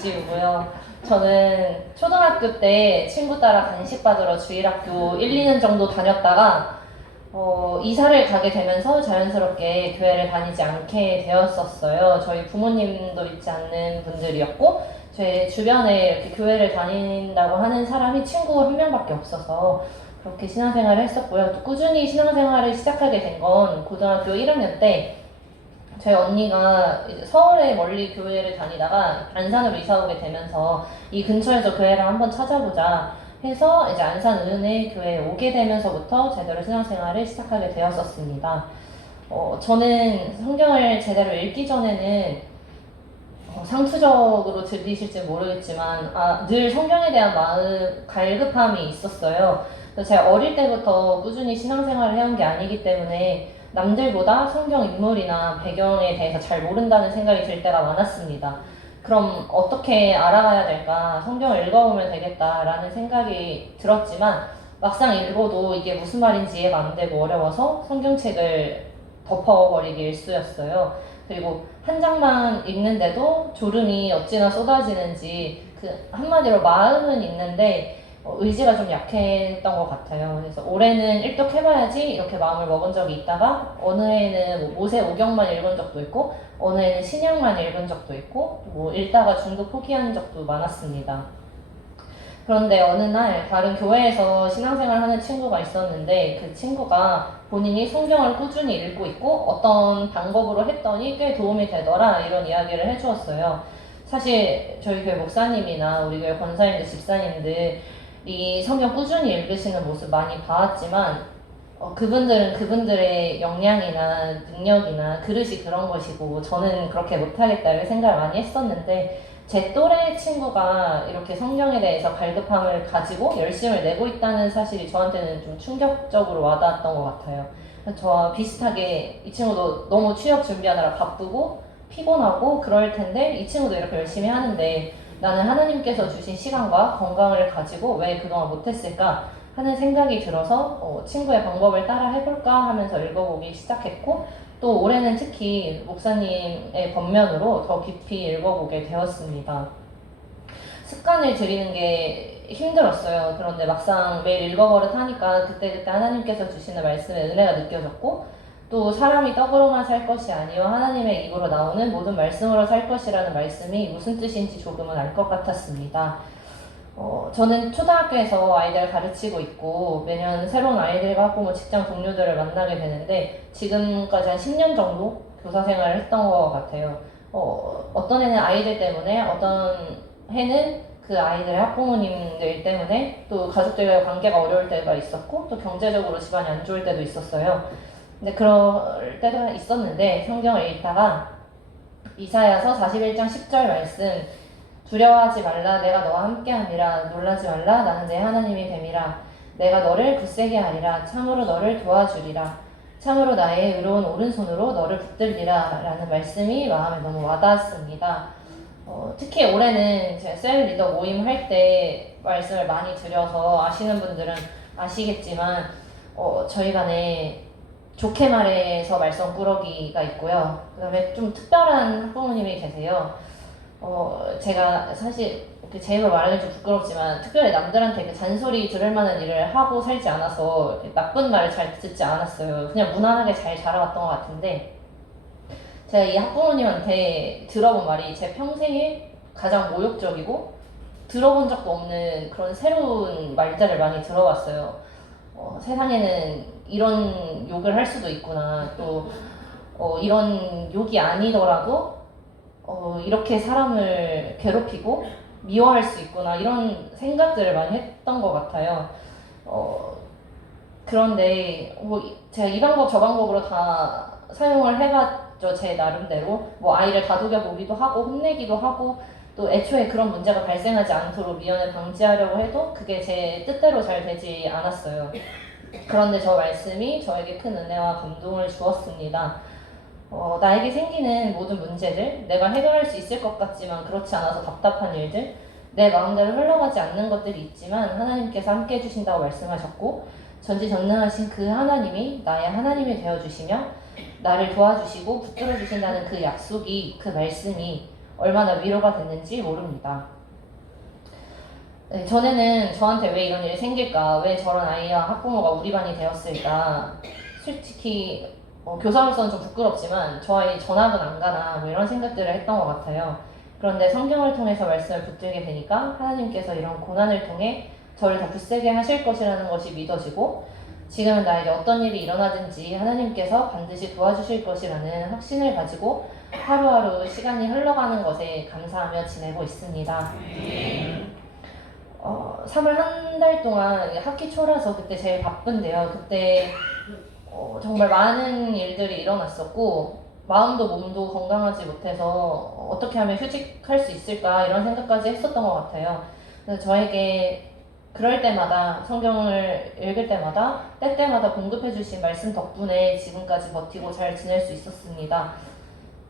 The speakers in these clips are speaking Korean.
이지우고요. 저는 초등학교 때 친구 따라 간식 받으러 주일학교 1, 2년 정도 다녔다가 이사를 가게 되면서 자연스럽게 교회를 다니지 않게 되었었어요. 저희 부모님도 믿지 않는 분들이었고 제 주변에 이렇게 교회를 다닌다고 하는 사람이 친구 한 명밖에 없어서 그렇게 신앙생활을 했었고요. 또 꾸준히 신앙생활을 시작하게 된 건 고등학교 1학년 때 저희 언니가 이제 서울에 멀리 교회를 다니다가 안산으로 이사 오게 되면서 이 근처에서 교회를 한번 찾아보자 해서 이제 안산 은혜 교회에 오게 되면서부터 제대로 신앙생활을 시작하게 되었었습니다. 저는 성경을 제대로 읽기 전에는 상투적으로 들리실지 모르겠지만 늘 성경에 대한 마음 갈급함이 있었어요. 그래서 제가 어릴 때부터 꾸준히 신앙생활을 해온 게 아니기 때문에 남들보다 성경 인물이나 배경에 대해서 잘 모른다는 생각이 들 때가 많았습니다. 그럼 어떻게 알아가야 될까? 성경을 읽어보면 되겠다라는 생각이 들었지만 막상 읽어도 이게 무슨 말인지 이해가 안 되고 어려워서 성경책을 덮어버리기 일쑤였어요. 그리고 한 장만 읽는데도 졸음이 어찌나 쏟아지는지 그 한마디로 마음은 있는데 의지가 좀 약했던 것 같아요. 그래서 올해는 일독해봐야지 이렇게 마음을 먹은 적이 있다가 어느 해는 뭐 모세 오경만 읽은 적도 있고 어느 해는 신약만 읽은 적도 있고 뭐 읽다가 중도 포기한 적도 많았습니다. 그런데 어느 날 다른 교회에서 신앙생활 하는 친구가 있었는데 그 친구가 본인이 성경을 꾸준히 읽고 있고 어떤 방법으로 했더니 꽤 도움이 되더라 이런 이야기를 해주었어요. 사실 저희 교회 목사님이나 우리 교회 권사님들, 집사님들이 성경 꾸준히 읽으시는 모습 많이 봐왔지만 그분들은 그분들의 역량이나 능력이나 그릇이 그런 것이고 저는 그렇게 못하겠다 이렇게 생각을 많이 했었는데 제 또래 친구가 이렇게 성경에 대해서 갈급함을 가지고 열심을 내고 있다는 사실이 저한테는 좀 충격적으로 와닿았던 것 같아요. 저와 비슷하게 이 친구도 너무 취업 준비하느라 바쁘고 피곤하고 그럴 텐데 이 친구도 이렇게 열심히 하는데 나는 하나님께서 주신 시간과 건강을 가지고 왜 그동안 못했을까 하는 생각이 들어서 친구의 방법을 따라 해볼까 하면서 읽어보기 시작했고 또 올해는 특히 목사님의 권면으로 더 깊이 읽어보게 되었습니다. 습관을 들이는 게 힘들었어요. 그런데 막상 매일 읽어버릇 하니까 그때그때 하나님께서 주시는 말씀의 은혜가 느껴졌고 또 사람이 떡으로만 살 것이 아니요 하나님의 입으로 나오는 모든 말씀으로 살 것이라는 말씀이 무슨 뜻인지 조금은 알 것 같았습니다. 저는 초등학교에서 아이들을 가르치고 있고 매년 새로운 아이들과 학부모 직장 동료들을 만나게 되는데 지금까지 한 10년 정도 교사 생활을 했던 것 같아요. 어떤 애는 아이들 때문에 어떤 해는 그 아이들의 학부모님들 때문에 또 가족들과의 관계가 어려울 때가 있었고 또 경제적으로 집안이 안 좋을 때도 있었어요. 근데 그럴 때가 있었는데 성경을 읽다가 이사야서 41장 10절 말씀 두려워하지 말라 내가 너와 함께함이라 놀라지 말라 나는 내 하나님이 됨이라 내가 너를 굳세게 하리라 참으로 너를 도와주리라 참으로 나의 의로운 오른손으로 너를 붙들리라 라는 말씀이 마음에 너무 와닿았습니다. 특히 올해는 제가 셀 리더 모임 할 때 말씀을 많이 드려서 아시는 분들은 아시겠지만 저희 반에 좋게 말해서 말썽꾸러기가 있고요. 그 다음에 좀 특별한 학부모님이 계세요. 제가 사실 제 입으로 말하기 좀 부끄럽지만 특별히 남들한테 그 잔소리 들을 만한 일을 하고 살지 않아서 나쁜 말을 잘 듣지 않았어요. 그냥 무난하게 잘 자라왔던 것 같은데 제가 이 학부모님한테 들어본 말이 제 평생에 가장 모욕적이고 들어본 적도 없는 그런 새로운 말들을 많이 들어봤어요. 세상에는 이런 욕을 할 수도 있구나. 또 이런 욕이 아니더라도 이렇게 사람을 괴롭히고 미워할 수 있구나 이런 생각들을 많이 했던 것 같아요. 그런데 제가 이 방법 저 방법으로 다 사용을 해봤죠. 제 나름대로 아이를 다독여 보기도 하고 혼내기도 하고 또 애초에 그런 문제가 발생하지 않도록 미연을 방지하려고 해도 그게 제 뜻대로 잘 되지 않았어요. 그런데 저 말씀이 저에게 큰 은혜와 감동을 주었습니다. 나에게 생기는 모든 문제들, 내가 해결할 수 있을 것 같지만 그렇지 않아서 답답한 일들, 내 마음대로 흘러가지 않는 것들이 있지만 하나님께서 함께 해주신다고 말씀하셨고 전지전능하신 그 하나님이 나의 하나님이 되어주시며 나를 도와주시고 붙들어 주신다는 그 약속이, 그 말씀이 얼마나 위로가 됐는지 모릅니다. 네, 전에는 저한테 왜 이런 일이 생길까, 왜 저런 아이와 학부모가 우리 반이 되었을까, 솔직히 교사로서는 좀 부끄럽지만 저 아이 전학은 안 가나 뭐 이런 생각들을 했던 것 같아요. 그런데 성경을 통해서 말씀을 붙들게 되니까 하나님께서 이런 고난을 통해 저를 더 굳세게 하실 것이라는 것이 믿어지고, 지금은 나에게 어떤 일이 일어나든지 하나님께서 반드시 도와주실 것이라는 확신을 가지고 하루하루 시간이 흘러가는 것에 감사하며 지내고 있습니다. 3월 한 달 동안 학기 초라서 그때 제일 바쁜데요. 그때 정말 많은 일들이 일어났었고, 마음도 몸도 건강하지 못해서 어떻게 하면 휴직할 수 있을까 이런 생각까지 했었던 것 같아요. 그래서 저에게 그럴 때마다, 성경을 읽을 때마다, 때때마다 공급해 주신 말씀 덕분에 지금까지 버티고 잘 지낼 수 있었습니다.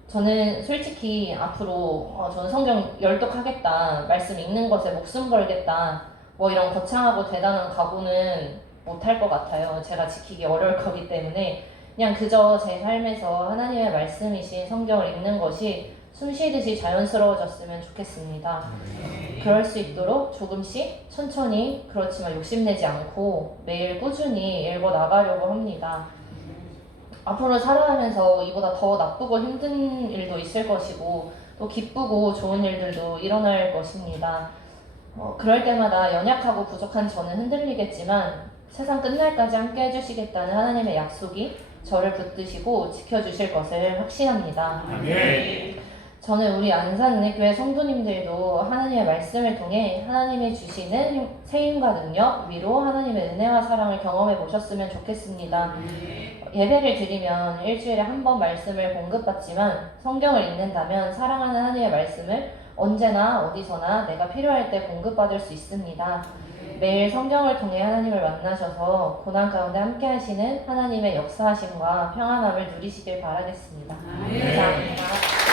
저는 솔직히 앞으로 저는 성경 열독하겠다, 말씀 읽는 것에 목숨 걸겠다, 뭐 이런 거창하고 대단한 각오는 못할 것 같아요. 제가 지키기 어려울 거기 때문에 그냥 그저 제 삶에서 하나님의 말씀이신 성경을 읽는 것이 숨쉬듯이 자연스러워졌으면 좋겠습니다. 그럴 수 있도록 조금씩 천천히, 그렇지만 욕심내지 않고 매일 꾸준히 읽어 나가려고 합니다. 앞으로 살아가면서 이보다 더 나쁘고 힘든 일도 있을 것이고 또 기쁘고 좋은 일들도 일어날 것입니다. 그럴 때마다 연약하고 부족한 저는 흔들리겠지만 세상 끝날까지 함께 해주시겠다는 하나님의 약속이 저를 붙드시고 지켜주실 것을 확신합니다. 아멘. 저는 우리 안산은혜교회 성도님들도 하나님의 말씀을 통해 하나님이 주시는 세임과 능력, 위로, 하나님의 은혜와 사랑을 경험해 보셨으면 좋겠습니다. 예배를 드리면 일주일에 한 번 말씀을 공급받지만 성경을 읽는다면 사랑하는 하나님의 말씀을 언제나 어디서나 내가 필요할 때 공급받을 수 있습니다. 매일 성경을 통해 하나님을 만나셔서 고난 가운데 함께 하시는 하나님의 역사하심과 평안함을 누리시길 바라겠습니다. 감사합니다.